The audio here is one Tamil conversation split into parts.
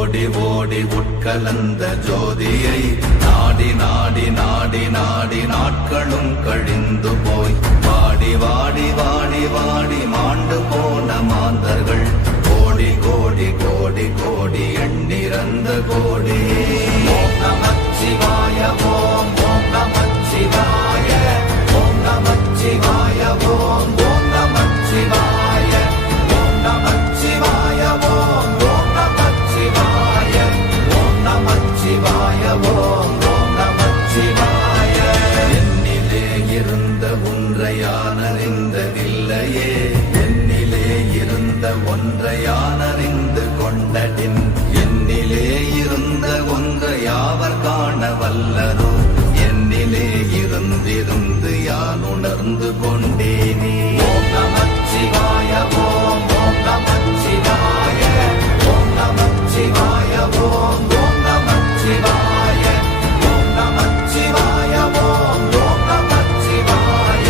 ஓடி ஓடி உட்கலந்த ஜோதியை நாடி நாடி நாடி நாடி நாட்களும் கழிந்து போய் வாடி வாடி வாடி வாடி மாண்டு போன மாந்தர்கள் கோடி கோடி கோடி கோடி எண்ணிறந்த கோடி. ஓம் நமச்சிவாய ஓம் ஓம் நமச்சிவாய ஓம் நமச்சிவாய ஓம் ஓம் நமச்சிவாய ஓம் நமச்சிவாய ஓம் ஓம் நமச்சிவாய ஓம் நமச்சிவாய ஓம் ஓம் நமச்சிவாய. என்னிலே இருந்த ஒன்றை யான் அறிந்ததில்லையே, என்னிலே இருந்த ஒன்றை யான் அறிந்து கொண்டடின், என்னிலே இருந்த ஒன்றை யாவர் காண வல்லரோ, என்னிலே இருந்திருந்து யான் உணர்ந்து கொண்டேனே. ஓம் நமச்சிவாய ஓம் ஓம் நமச்சிவாய ஓம் நமச்சிவாய ஓம் ஓம் நமச்சிவாய ஓம் நமச்சிவாய ஓம் ஓம் நமச்சிவாய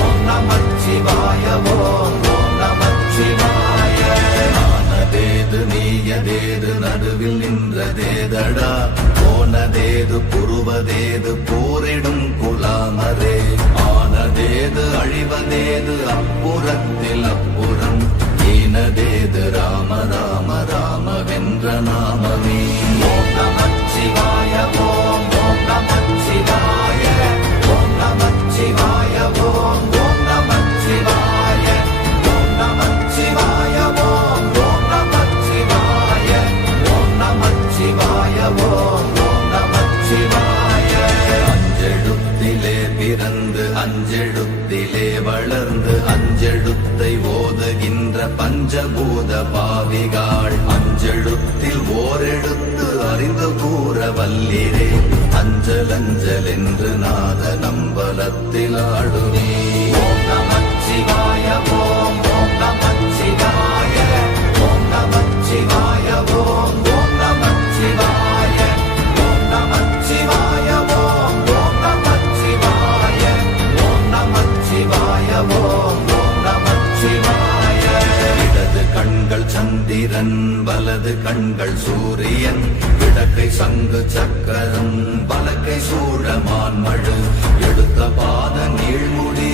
ஓம் நமச்சிவாய ஓம் ஓம் நமச்சிவாய. ஆனதேது நீயதேது நடுவில் நின்றதேதடா, போனதேது புருவதேது போரிடும் குலாமரே, ஆனதேது அழிவதேது அப்புறத்தில் அப்புறம், ஈனதேது ராம ராம ராம வென்ற நாமமே. ஓம் நமச்சிவாய ஓம் ஓம் நமச்சிவாய ஓம் நமச்சிவாய ஓம் ஓம் நமச்சிவாய ஓம் நமச்சிவாய ஓம் ஓம் நமச்சிவாய ஓம் நமச்சிவாய ஓம் ஓம் நமச்சிவாய. அஞ்செழுத்திலே பிறந்து அஞ்செழுத்திலே வளர்ந்து அஞ்செழுத்தை ஓதுகின்ற பஞ்சபூத பாவிகாள், அஞ்செழுத்தில் ஓரெழுத்து அறிந்து கூற வல்லிரே, அஞ்சல் அஞ்சல் என்று நாத நம்பலத்தில் ஆடுவே. ஓம் நமச்சிவாய ஓம் ஓம் நமச்சிவாய ஓம் நமச்சிவாய ஓம் ஓம் நமச்சிவாய ஓம் நமச்சிவாய ஓம் ஓம் நமச்சிவாய ஓம் நமச்சிவாய ஓம் ஓம் நமச்சிவாய. இடது கண்கள் சந்திரன் வலது கண்கள் சூரியன், இடக்கை சங்கு சக்கரம் வலக்கை சூழமான் மழு, எடுத்த பாத நீழ்முடி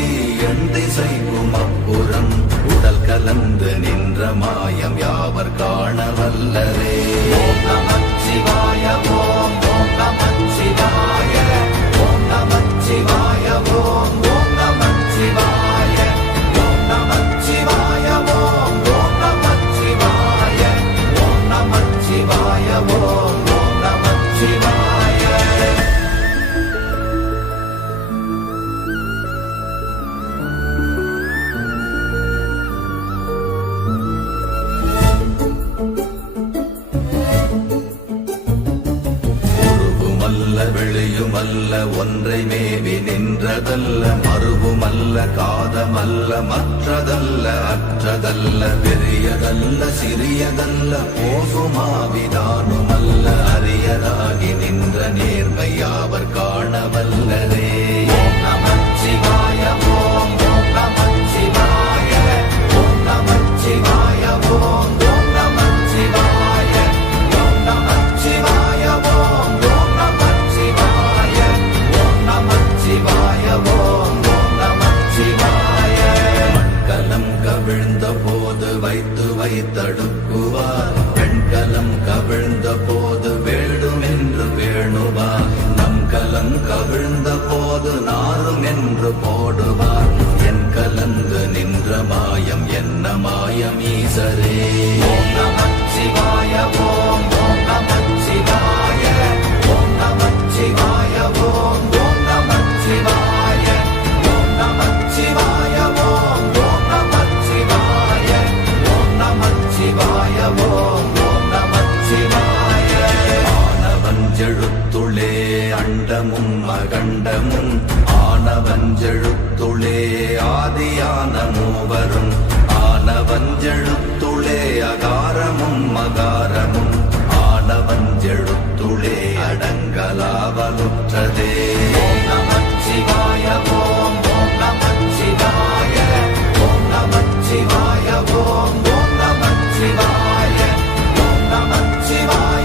எண் திசைக்கும் அப்புறம், உடல் கலந்து நின்ற மாயம் யாவர் காண வல்லரே. ஓம் நமச்சிவாய ஓம் ஓம் நமச்சிவாய ஓம் நமச்சிவாய ஓம் ஓம் நமச்சிவாய ஓம் நமச்சிவாய ஓம் ஓம் நமச்சிவாய ஓம் நமச்சிவாய ஓம் ஓம் நமச்சிவாய. வெளியுமல்ல ஒன்றை மேவி நின்றதல்ல, மறுவுமல்ல காதமல்ல மற்றதல்ல அற்றதல்ல, பெரியதல்ல சிறியதல்ல போகுமாவிதானுமல்ல, அரியதாகி நின்ற நேர்மை யாவர் காண வல்லரே. ஓம் நமச்சிவாய ஓம் ஓம் நமச்சிவாய ஓம் நமச்சிவாய ஓம் ஓம் நமச்சிவாய ஓம் நமச்சிவாய ஓம் ஓம் நமச்சிவாய ஓம் நமச்சிவாய ஓம் ஓம் நமச்சிவாய. மண்கலம் கவிழ்ந்த போது வைத்து வைத்தடுக்குவார், பெண்கலம் கவிழ்ந்த போது வேண்டும் என்று வேணுவார், நம் கலம் கவிழ்ந்த போது நாரும் என்று போடுவார், என் கலந்து நின்ற மாயம் என்ன மாயம் ஈசரே. ஓம் நமச்சிவாய ஓம் ஓம் நமச்சிவாய ஓம் நமச்சிவாய ஓம் ஓம் நமச்சிவாய ஓம் நமச்சிவாய ஓம் ஓம் நமச்சிவாய ஓம் நமச்சிவாய ஓம் ஓம் நமச்சிவாய. ஆனவஞ்செழுத்துளே அண்டமும் அகண்டமும், ஆனவஞ்செழுத்துளே ஆதியான மூவரும், ஆனவஞ்செழுத்துளே அகாரமும் மகாரமும், ஆனவஞ்செழுத்துளே அடங்கலாவலுற்றதே. ஓம் நமச்சிவாய ஓம் ஓம் நமச்சிவாய ஓம் நமச்சிவாய ஓம் ஓம் நமச்சிவாய ஓம் நமச்சிவாய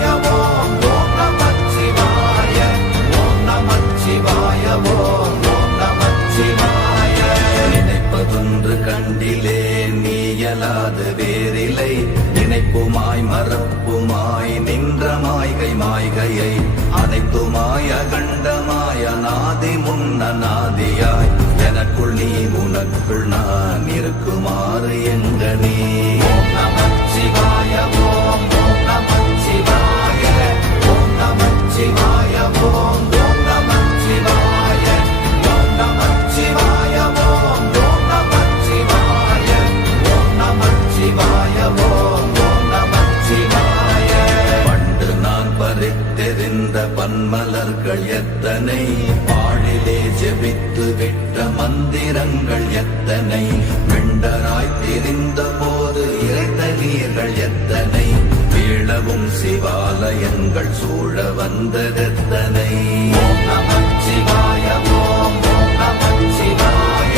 ஆதி முன்னநாதியாய் எனக்குள் நீ உனக்குள் நான் இருக்குமாறு எங்க நீ ஓம் நமச்சிவாய ஓம் ஓம் நமச்சிவாய ஓம் நமச்சிவாய ஓம் ஓம் நமச்சிவாய ஓம் நமச்சிவாய ஓம் ஓம் நமச்சிவாய ஓம் நமச்சிவாய ஓம் ஓம் நமச்சிவாய பண்டு நான் பறித்தெறிந்த பன்மலர்கள் எத்தனை பாழிலே ஜெபித்து விட்ட மந்திரங்கள் எத்தனை வெண்டராய் தெரிந்த போது இறைத்த நீர்கள் எத்தனை வீழவும் சிவாலயங்கள் சூழ வந்ததெத்தனை ஓம் நமச்சிவாய ஓம் ஓம் நமச்சிவாய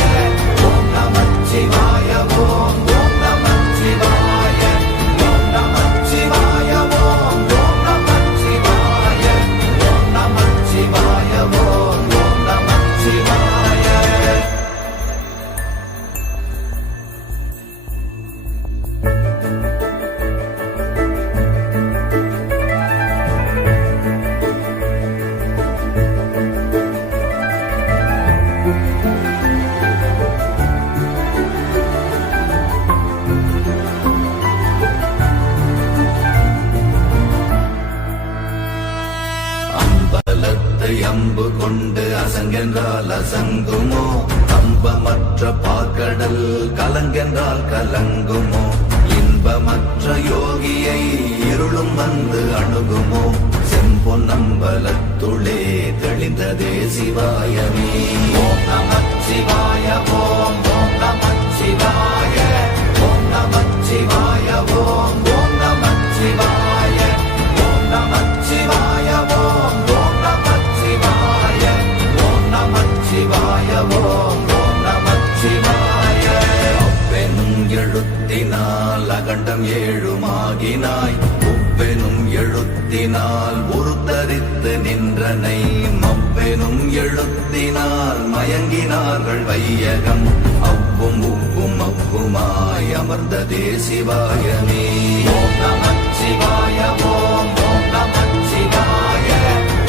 ஓம் நமச்சிவாய ஓம் ஓம் நமச்சிவாய ஓம் நமச்சிவாய ஓம் ஓம் நமச்சிவாய ஓம் நமச்சிவாய ஓம் ஓம் நமச்சிவாய அம்பலத்தை அம்பு கொண்டு அசங்கென்றால் அசங்குமோ கம்பமற்ற பாக்கடல் கலங்கென்றால் கலங்குமோ இன்பமற்ற யோகியை இருளும் வந்து அணுகுமோ செம்பொன்னம்பலத்துளே தெளிந்ததே சிவாயமே ஓம் நமச்சிவாய ஓம் ஓம் நமச்சிவாய ஓம் நமச்சிவாய ஓம் ஓம் நமச்சிவாய ஓம் நமச்சிவாய ஓம் ஓம் நமச்சிவாய ஓம் நமச்சிவாய ஓம் ஓம் நமச்சிவாய அவ்வெனும் எழுத்தினால் அகண்டம் ஏழுமாகினாய் உவ்வெனும் எழுத்தினால் உருத்தரித்து நின்றனை மவ்வெனும் எழுத்தினால் மயங்கினார்கள் வையகம் அவ்வும் உவ்வும் அவ்வுமாய் அமர்ந்ததே சிவாயமே ஓம் நமச்சிவாய ஓம் ஓம் நமச்சிவாய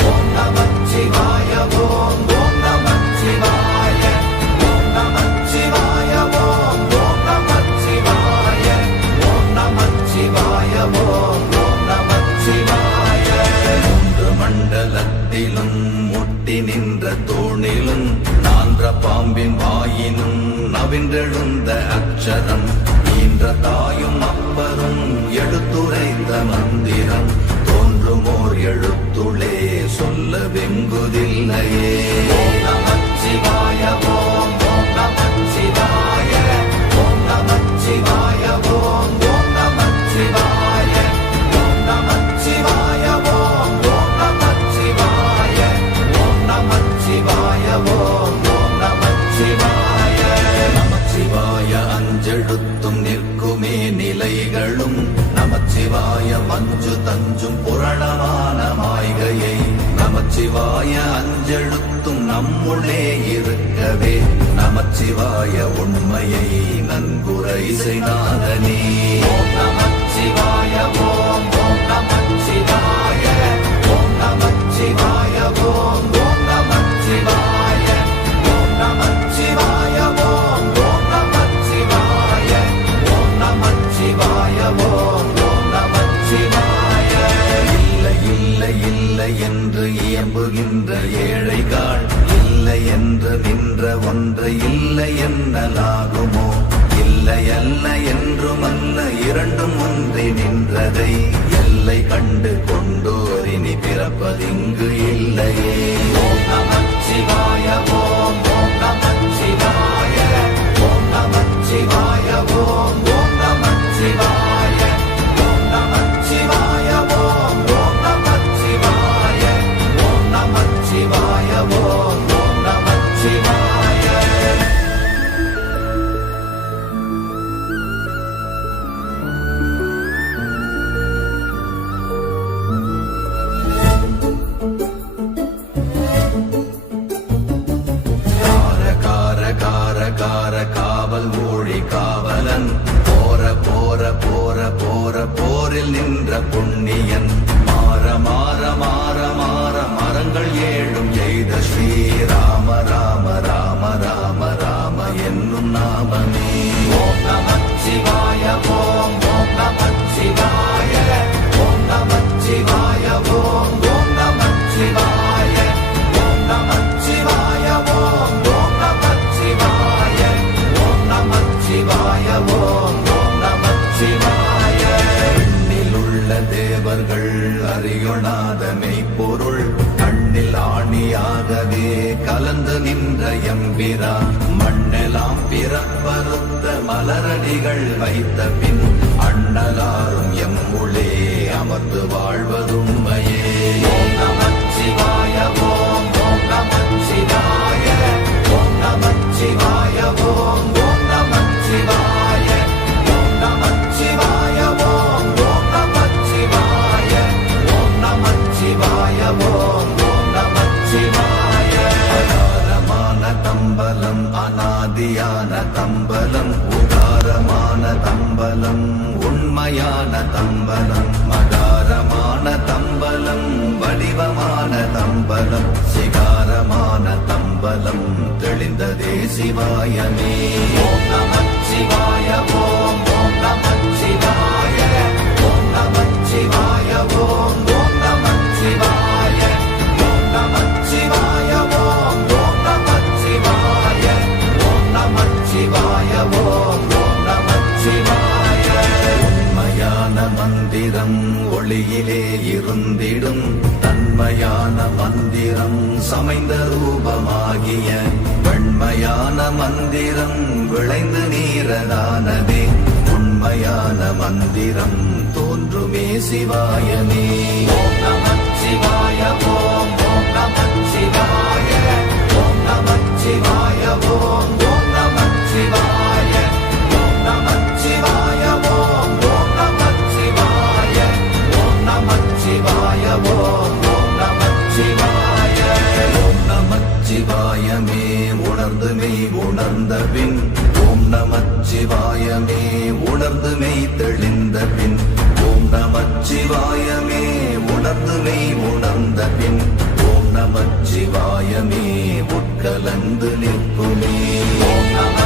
ஓம் நமச்சிவாய ஓம் ஓம் நமச்சிவாய ஓம் நமச்சிவாய ஓம் ஓம் நமச்சிவாய ஓம் நமச்சிவாய ஓம் ஓம் நமச்சிவாய மூன்று மண்டலத்திலும் முட்டி நின்ற தூணிலும் நான்ற பாம்பின் வாயினும் நவின்றெழுந்த அக்ஷரம் ஈன்ற தாயும் அப்பரும் எடுத்துரைத்த மந்திரம் தோன்றுமோர் எழுத்துளே சொல்ல வெங்குதில்லையே ஓம் நமச்சிவாய ஓம் ஓம் நமச்சிவாய ஓம் நமச்சிவாய ஓம் ஓம் நமச்சிவாய ஓம் நமச்சிவாய ஓம் ஓம் நமச்சிவாய ஓம் நமச்சிவாய ஓம் ஓம் நமச்சிவாய நமச்சிவாய அஞ்செழுத்தும் நிற்குமே நிலைகளும் நமச்சிவாய மஞ்சு தஞ்சும் புரணமான மாய்கையை நமச்சிவாய அஞ்செழுத்தும் நம்முள்ளே இருக்கவே நமச்சிவாய உண்மையை நன்குரை செய்தாதனே ஓம் நமச்சிவாய ஓம் ஓம் நமச்சிவாய ஓம் நமச்சிவாய ஓம் ஓம் நமச்சிவாய ஓம் நமச்சிவாய ஓம் ஓம் நமச்சிவாய ஓம் நமச்சிவாய ஓம் ஓம் நமச்சிவாய இல்லை இல்லை இல்லை என்று இயம்புகின்ற ஏழைகள் இல்லை என்று நின்ற ஒன்று இல்லை என்னலாகுமோ இல்லை அல்ல என்றுமல்ல இரண்டும் ஒன்றி நின்றதை எல்லை கண்டு கொண்டோரினி பிறப்பதிங்கு இல்லையே ஓம் நமச்சிவாய ஓம் ஓம் நமச்சிவாய ஓம் நமச்சிவாய ஓம் ஓம் நமச்சிவாய ஓம் நமச்சிவாய ஓம் ஓம் நமச்சிவாய ஓம் நமச்சிவாய ஓம் ஓம் நமச்சிவாய தேவர்கள் அறியொணாத மெய்ப்பொருள் கண்ணில் ஆணியாகவே கலந்து நின்ற எம்பிரா மண்ணெல்லாம் பிறப்பறுத்த மலரடிகள் வைத்த பின் அண்ணலாரும் எம்முளே அமர்ந்து வாழ்வதுண்மையே. ஓம் நமச்சிவாய ஓம் ஓம் நமச்சிவாய ஓம் நமச்சிவாய ஓம் ஓம் நமச்சிவாய ஓம் நமச்சிவாய ஓம் ஓம் நமச்சிவாய ஓம் நமச்சிவாய ஓம் ஓம் நமச்சிவாய. அகாரமான தம்பலம் அநாதியான தம்பலம் உகாரமான தம்பலம் உண்மையான தம்பலம் மகாரமான தம்பலம் வடிவமான தம்பலம் சிகாரமான தம்பலம் தெளிந்ததே சிவாயமே. ஓம் நமச்சிவாய ஓம் ஓம் நமச்சிவாய ஓம் நமச்சிவாய ஓம் ஓம் நமச்சிவாய ஓம் நமச்சிவாய ஓம் ஓம் நமச்சிவாய ஓம் நமச்சிவாய ஓம் ஓம் நமச்சிவாய. உண்மையான மந்திரம் ஒளியிலே இருந்திடும் தன்மையான மந்திரம் சமைந்த ரூபமாகிய வெண்மையான மந்திரம் விளைந்து நீரதானதே உண்மையான மந்திரம் தோன்றுமே சிவாயமே. ஓம் நமச்சிவாய ஓம் ஓம் நமச்சிவாய ஓம் நமச்சிவாய ஓம் ஓம் நமச்சிவாய ஓம் நமச்சிவாய ஓம் ஓம் நமச்சிவாய ஓம் நமச்சிவாய ஓம் ஓம் நமச்சிவாய. ஓம் நமச்சிவாயமே உணர்ந்து மெய் உணர்ந்த பின் ஓம் நமச்சிவாயமே உணர்ந்து மெய் தெளிந்த பின் ஓம் நமச்சிவாயமே உணர்ந்து மெய் உணர்ந்த பின் ஓம் நமச்சிவாயமே உட்கலந்து நிற்குமே. ஓம் நம